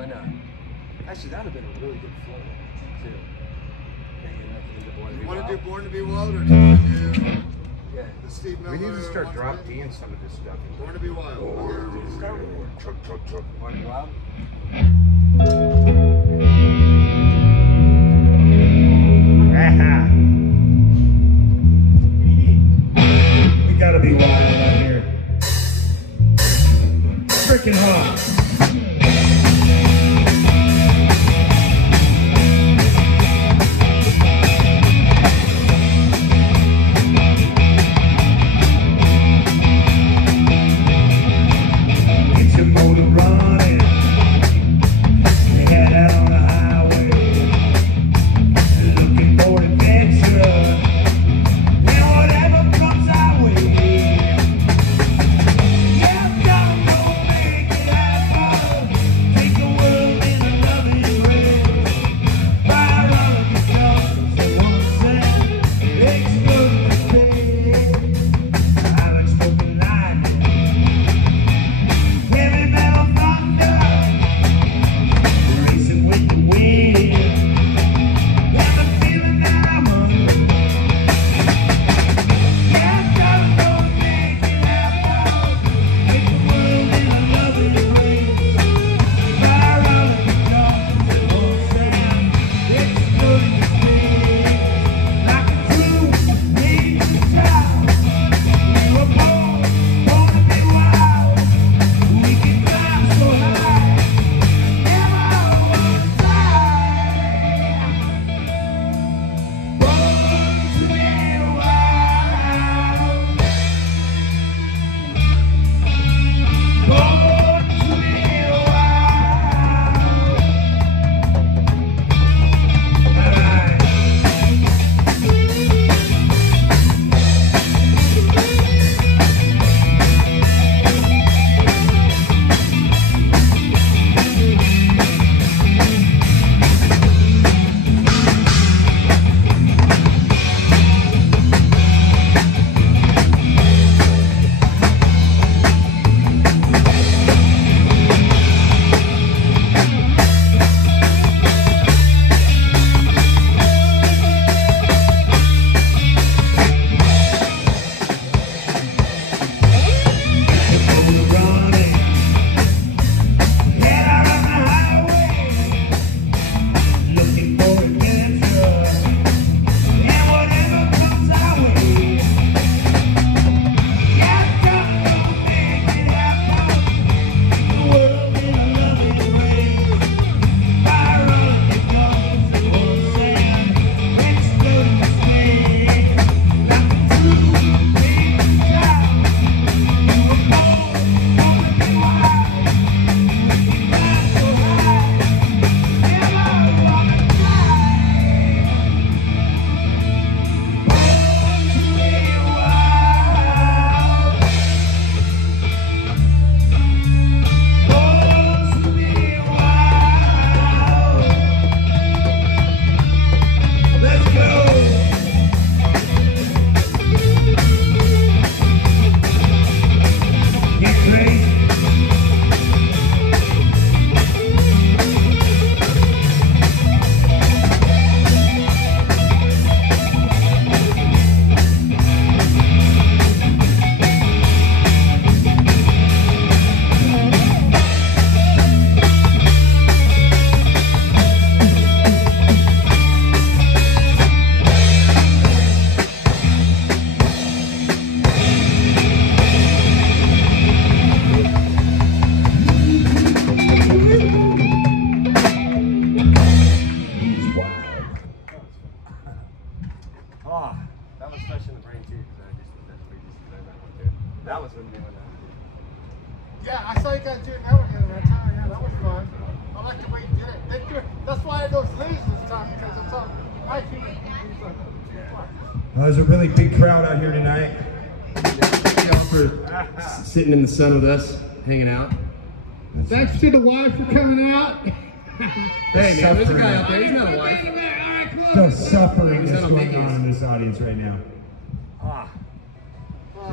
Why not? Actually, that would have been a really good flow, too. Hanging up into Born to Be Wild. Want to do Born to Be Wild, or do you want to do the Steve Miller? We need to start drop D'ing some of this stuff. Born to Be Wild. Start with Truck. Born to Be Wild. We gotta be wild out here. Freaking hot. Get your motor running. Head out on the highway. Looking for adventure. And whatever comes our way. Yeah, I'm gonna go make it happen. Take the world in a loving race. Fire on the guns, someone said, explode the space. I'll explode the lightning. Heavy metal thunder, racing with the wind. And the feeling that I'm under. Yeah, I'm gonna go make it happen. Make the world in a loving race. Fire on the guns, someone said, explode the space. Like a true ninja child, we were born to be wild. We can climb so high, never one side. Born to be wild. Born to be wild. All right. Running, head out on the highway, looking for adventure, and whatever comes our way. Yeah, I'm gonna go make it happen. The world in a loving race. Fire on the guns, someone said, explode the space. Like a true ninja child, you were born to be wild. We can fly so high, never wanna die. Born to be wild. Born to be wild. Let's go. Get crazy. He's wild. Oh, that was fresh in the brain, too, because we just learned that one, too. That was when they went out. Yeah, I saw you guys doing that one the other time. Yeah, that was fun. I like the way you did it. That's why I had those leaves this time, because I saw my favorite. There's a really big crowd out here tonight. Thank y'all for sitting in the sun with us, hanging out. Thanks to the wife for coming out. Hey, man, there's a guy out there. He's not a wife. The suffering that's going on in this audience right now. Ah.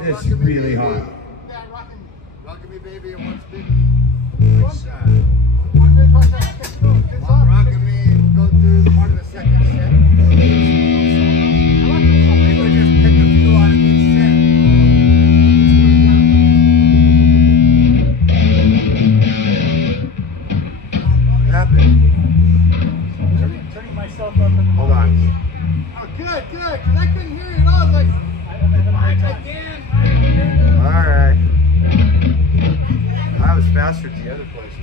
It's really hot. Yeah, rockin' me baby and one spin. One shot. happened? Turning myself up. In the Hold on. Oh, good, good. Because I couldn't hear you at all. I was like, I'm having a hard time. again. Alright. I was faster at the other place.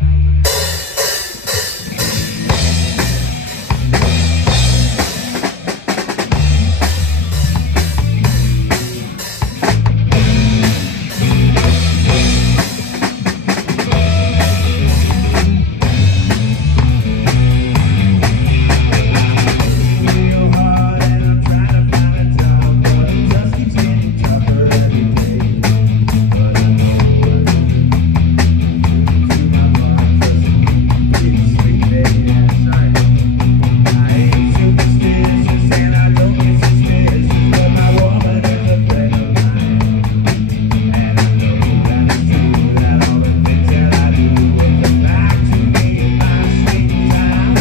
Real hard and I'm trying to find a time, but it just keeps getting tougher every day. But I know what to do to my mind, 'cause it's sweet, baby. Sorry. I ain't superstitious and I don't get suspicious, but my woman is a friend of mine. And I know that it's true that all the things that I do will come back to me in my sweet time.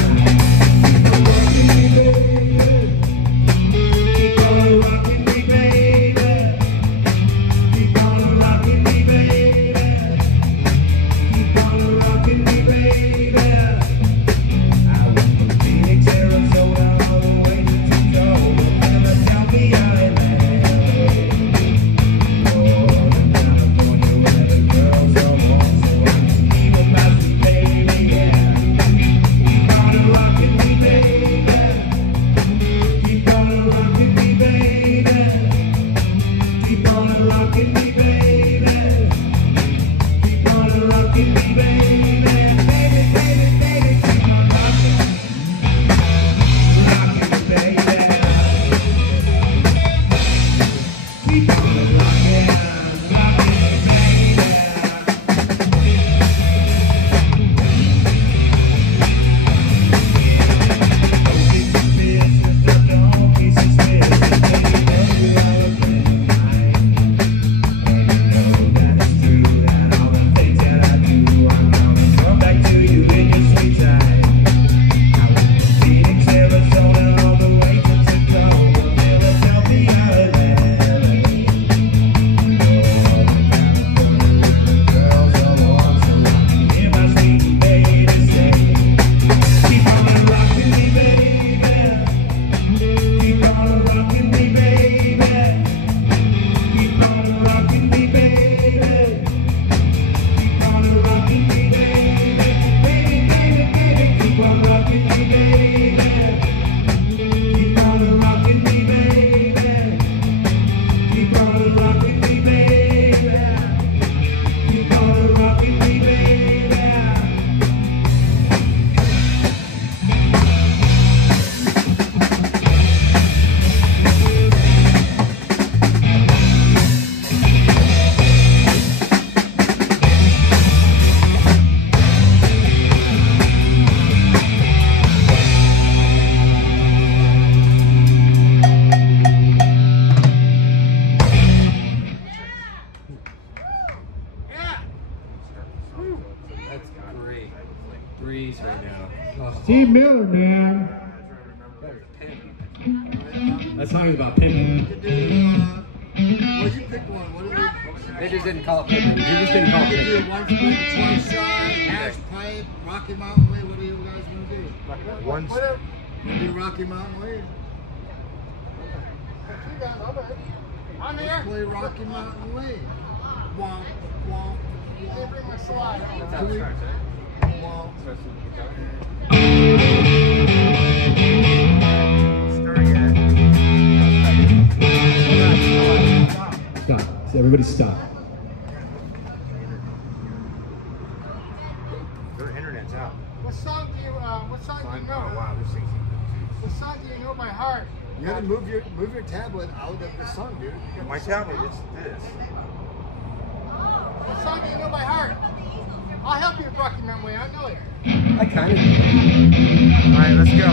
Keep on rocking me, baby. Keep on rocking me, baby. Keep on rocking me, baby. Keep on rocking me, baby. I went from Phoenix, Arizona, all the way to Tacoma. Never tell me I ain't California, where the girls are warm, so I can dream about you, baby, yeah. Keep on rocking me, baby. Keep on rocking me, baby. Keep on rocking me, baby. Keep on rocking me, baby. Baby, baby, baby, keep on rocking. Rocking me, baby. Keep on rocking. Rocking me, baby. Keep on rocking me, baby. Keep on rocking me, baby. Keep on rocking me, baby. Keep on rocking me, baby. Baby, baby, baby, keep on rocking me, baby. Keep on rocking me, baby. Keep on rocking me, baby. Keep on rocking me, baby. Yeah. That's great. Breeze right now. Oh, Steve Miller, man. that was a pin. That song is about pimping. Could do, well, you pick one. What do we? They just didn't call it pimping. They just didn't call it We do pimping. one split, 20 shot, hash pipe, Rocky Mountain Way. What do you guys want to do? One. Whatever. You do Rocky Mountain Way. You guys, I'm here. Play Rocky Mountain Way. Womp, womp. Let me bring my slide. That's how it starts, right? Womp. Stir yet. Stop. So everybody stop. Their internet's out. What song do you know? Wow, they're singing. What song do you know by heart? You gotta move your tablet out of the song, dude. My tablet, it's this. What song do you know by heart? I'll help you with Rocky Mountain Way. I know it. I kind of do. Alright, let's go.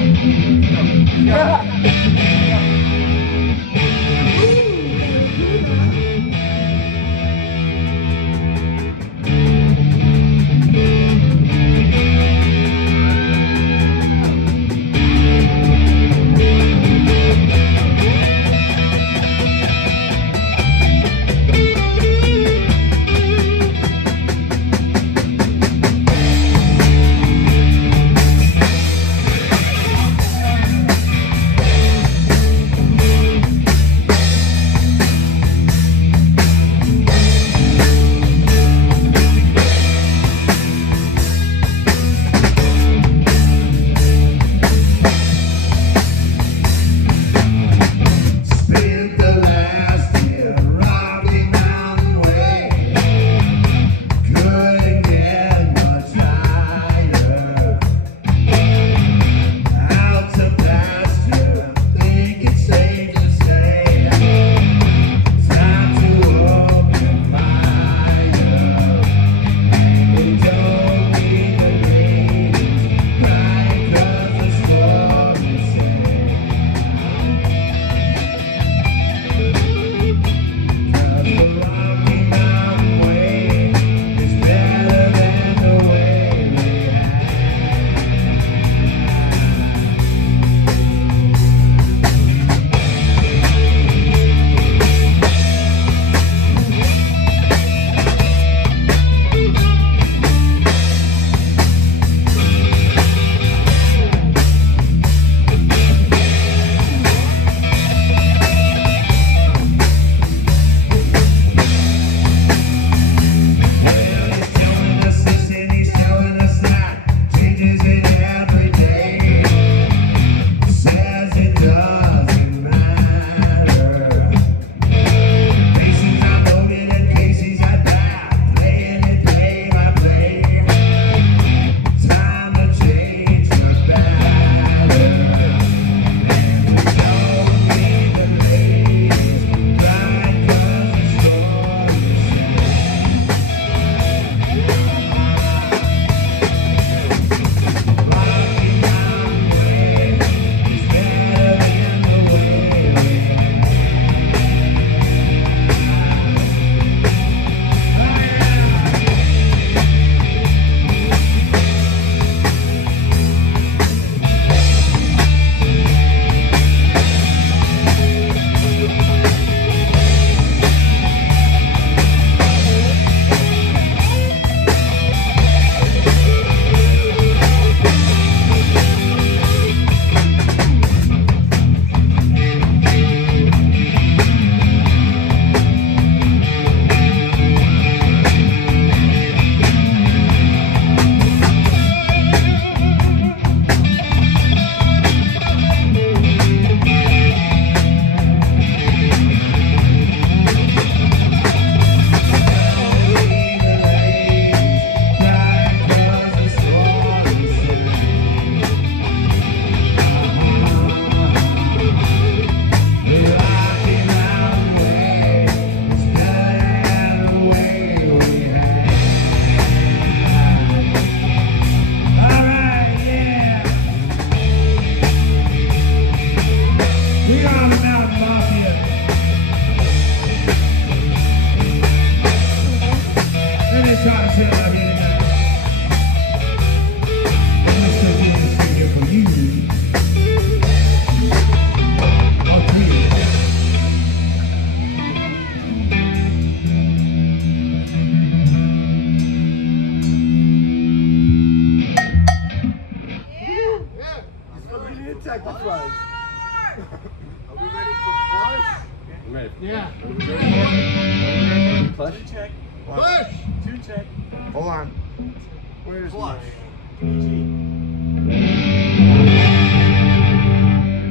sacrifice. Are we ready for push? I'm ready. Yeah. Are we ready for it? Push. Check. Push! 2 check. Hold on. Where's Flush.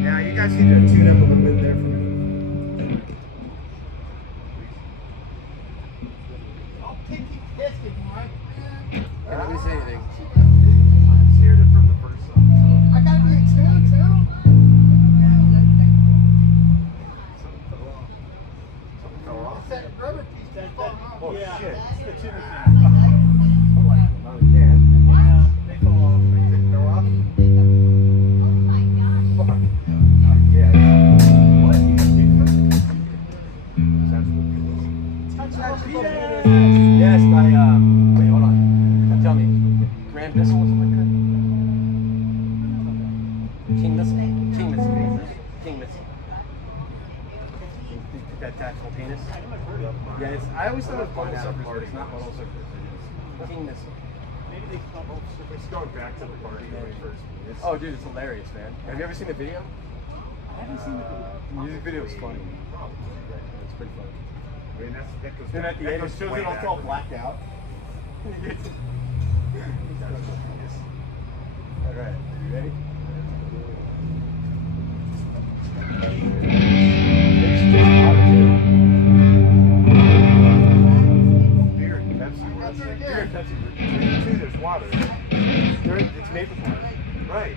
Yeah, you guys need to tune up a little bit there for me. I'll pinky biscuit, Mike. Hey, nobody say anything. Let's hear it from the first song. I gotta be a 2 too? Something fell off. Something fell off. It's that rubber piece that's falling off. Oh Yeah. shit. It's the tuner thing. Oh, like, not again. Yeah, they fall off. Did it go off? Fuck. Not again. What? You got big first? That's what it was. Yes, by wait, hold on. Tell me, Grand Missile or something like that? King Missile? King Missile. King Missile. That tactical penis? Yeah, it's, I always thought it was bottle suckers, but it's not bottle suckers. It is King Missile. Maybe they come up. It's going back to the party when we first met. Oh, dude, it's hilarious, man. Have you ever seen the video? I haven't seen the video. The music video is funny. It's pretty funny. I mean, that goes Then back. at the that end, it goes shows way it all back. all blacked out. All right, you ready? Beer and Pepsi. That's it Beer again. and Pepsi. Too, there's water. It's maple syrup. Right.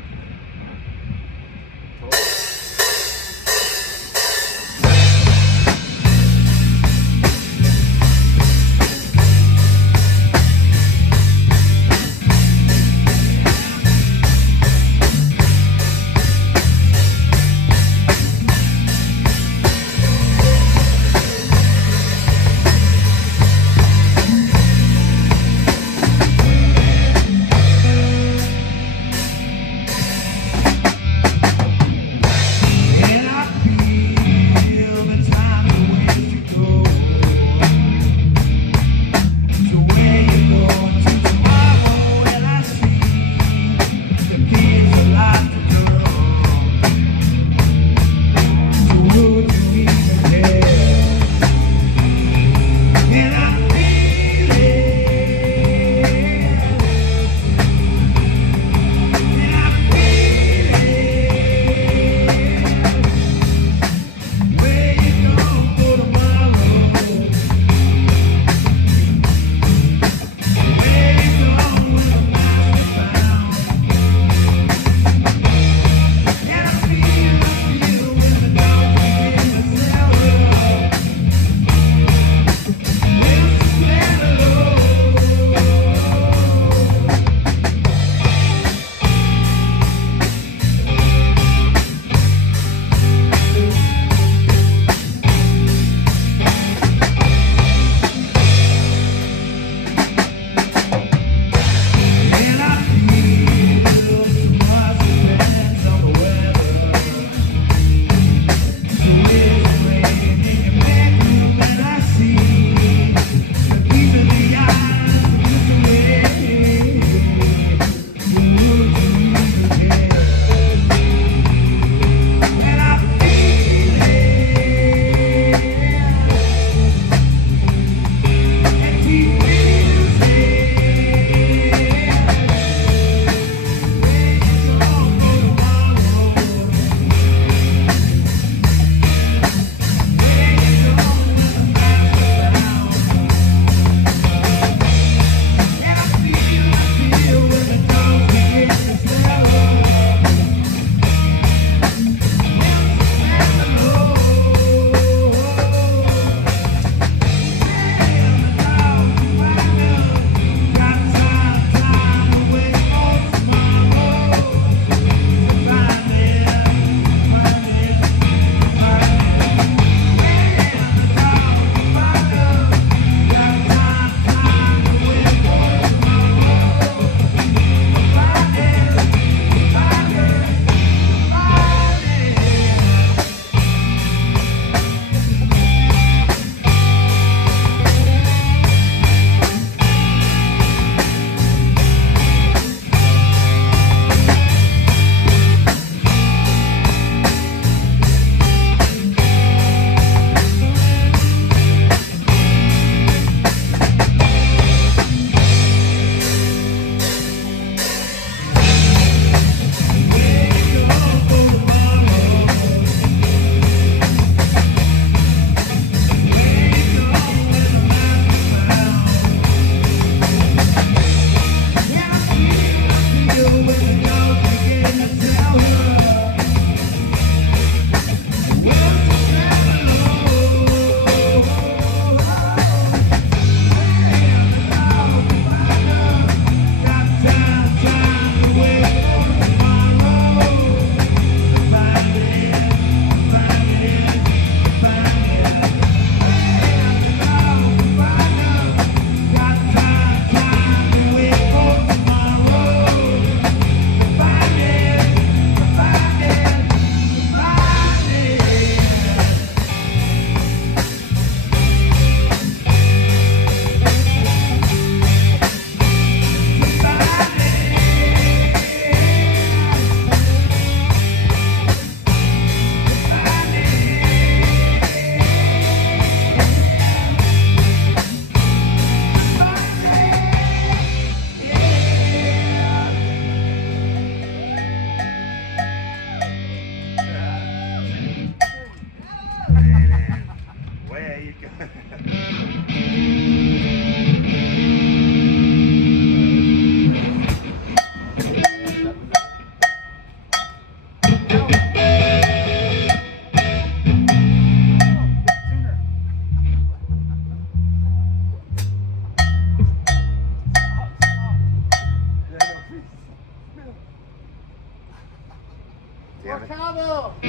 Damn More it. cowbell. I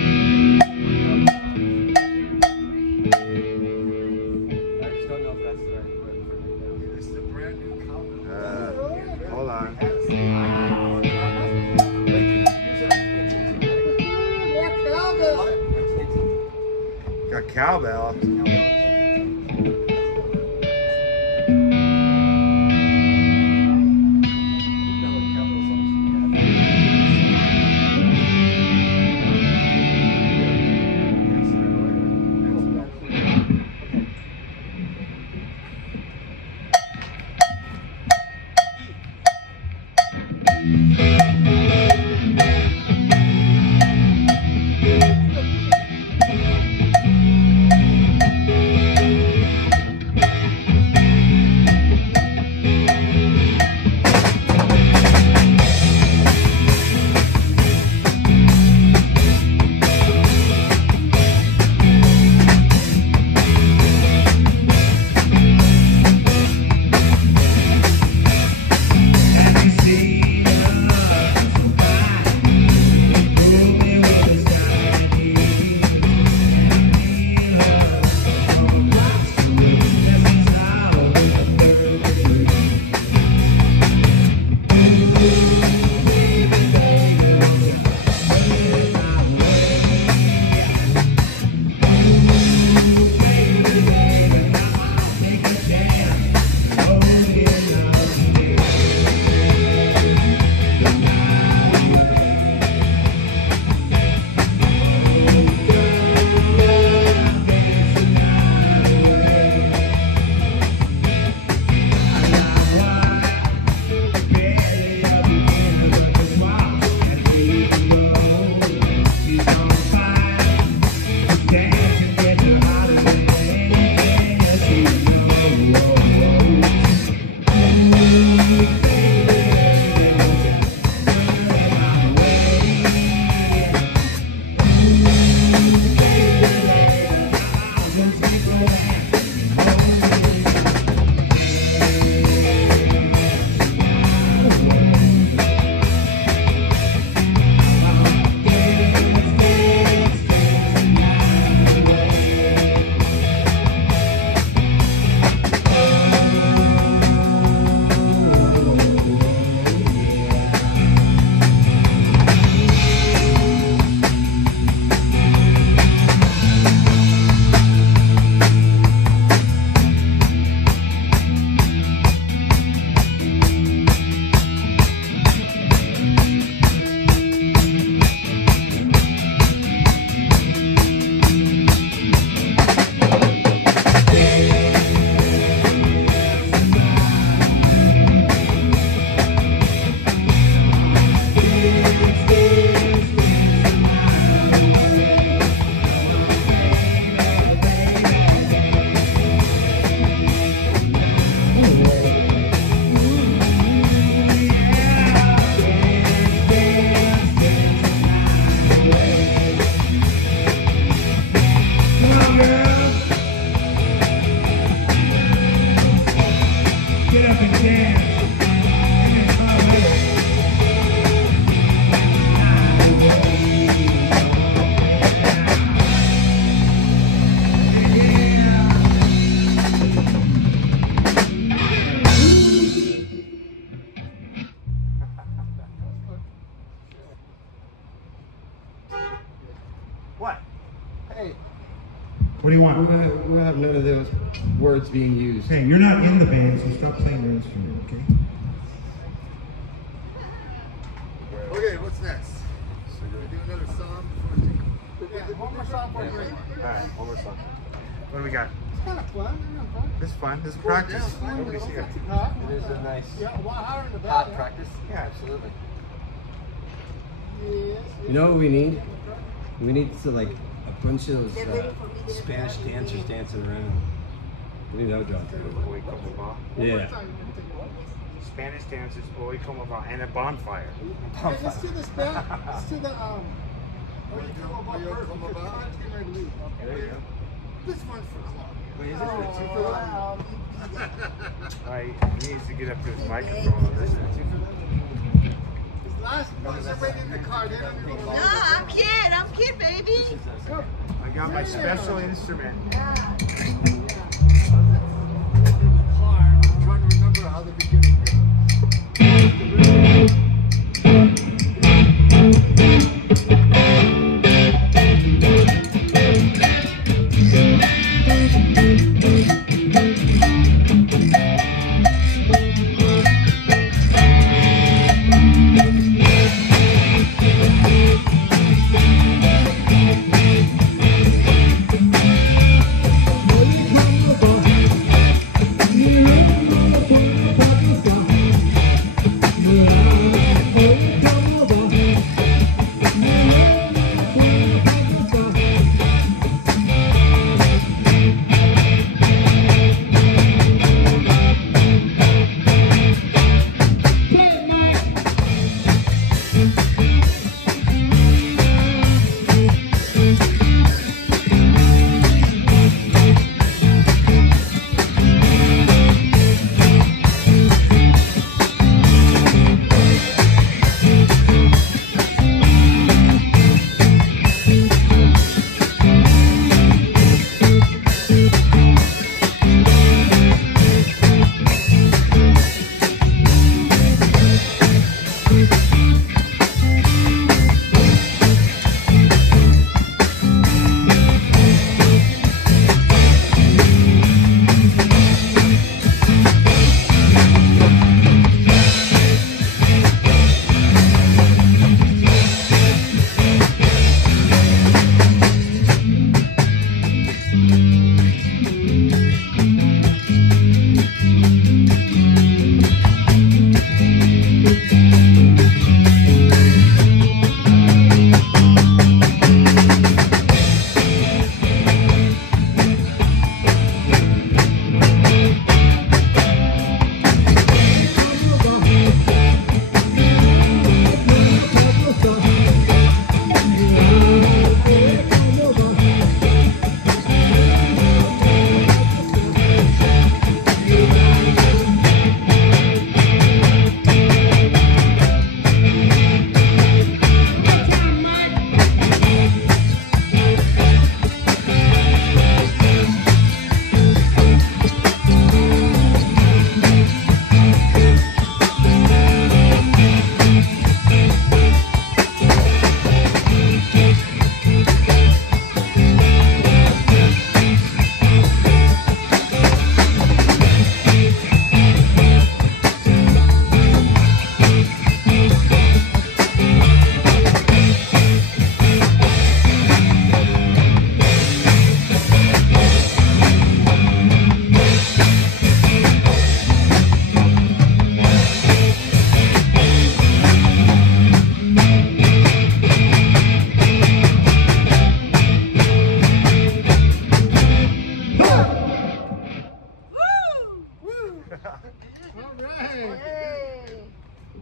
just don't know if that's the right word for me now. This is a brand new cowbell. Hold on. More cowbell. Got cowbell. What? Hey, What do you want? We'll have none of those words being used. Hey, you're not in the band, so stop playing your instrument, okay? okay, what's next? So we're gonna do another song before we take. Yeah, one more song for you. Alright, one more song. What do we got? It's kind of fun. Isn't it fun? This is fun. This is practice. Yeah, Nobody's here. Huh? It is a nice Yeah, well, higher in the hot back. practice. Yeah, absolutely. Yes. You know what we need? We need to like a bunch of those Spanish dancers dancing around. We need that job. Hoy como va. Yeah. Spanish dancers, hoy como va, and a bonfire. Okay, let's do this back. Let's do the Oye Como Va first, because Todd's getting ready to leave. There you go. This one's for Claude. Wait, is it for two for one? Alright, he needs to get up to his microphone. This is Is last ones are waiting in the car. They don't even No, I'm kid, baby. I got my special instrument. in the car. I'm trying to remember how the beginning goes.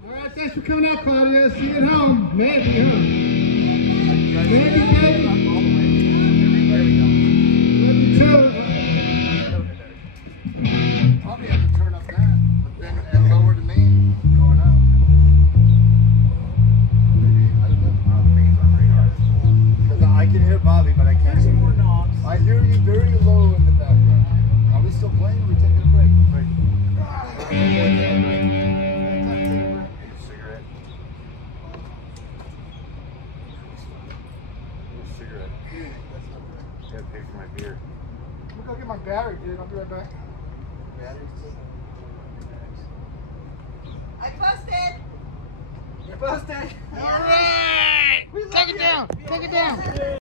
Alright, thanks for coming out, Claudia. See you at home. Maybe, huh? Maybe. Love you too. Probably have to turn up that, but then and lower the main going out. Maybe, I don't know. Because I can hear Bobby, but I can't hear you. I hear you very low in the background. Are we still playing or are we taking a break? Cigarette. You gotta pay for my beer. I'm gonna go get my battery, dude. I'll be right back. I busted. You busted. All right. Take it down. Take it down.